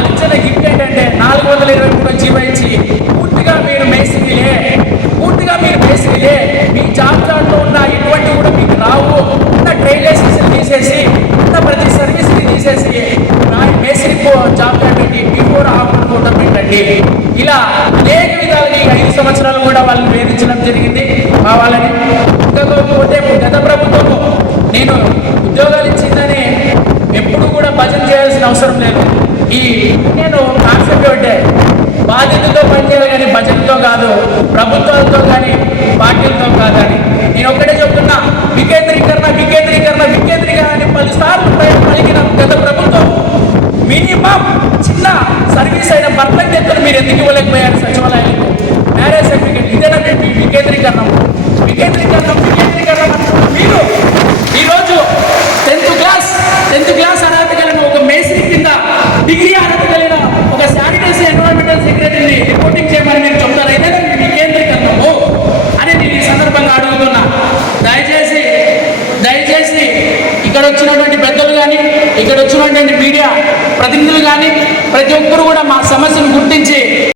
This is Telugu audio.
వాళ్ళు ఇచ్చిన గిఫ్ట్ ఏంటంటే నాలుగు వందల ఇరవై మూడు జీవో ఇచ్చి పూర్తిగా మీరు మేస్త్రీలే పూర్తిగా మీరు మేస్త్రీలే మీ జాబ్ జాబ్లో ఉన్న ఇటువంటి కూడా మీకు రావు. ఉన్న ట్రైన్ లైసెన్స్ తీసేసి ఉన్న ప్రతి సర్వీస్ని తీసేసి నా మేస్త్రి జాబ్ పెట్టండి బిఫోర్ ఆఫ్టర్ కూడా పెట్టండి ఇలా అనేక విధాలుగా ఐదు సంవత్సరాలు కూడా వాళ్ళని వేధించడం జరిగింది. ఈ నేను కాన్సెప్ట్ ఒకటే బాధ్యతతో పనిచేయాలి కానీ బడ్జెట్తో కాదు ప్రభుత్వాలతో కానీ పార్టీలతో కాదని నేను ఒక్కటే చెప్తున్నా వికేంద్రీకరణ వికేంద్రీకరణ వికేంద్రీకరణ అని పలుసార్లు పలికిన గత ప్రభుత్వం మినిమం చిన్న సర్వీస్ అయిన పర్ఫెక్ట్ ఎత్తులు మీరు ఎందుకు ఇవ్వలేకపోయారు సచివాలయం వచ్చినటువంటి పెద్దలు కానీ ఇక్కడ వచ్చినటువంటి మీడియా ప్రతినిధులు కానీ ప్రతి ఒక్కరు కూడా మా సమస్యను గుర్తించి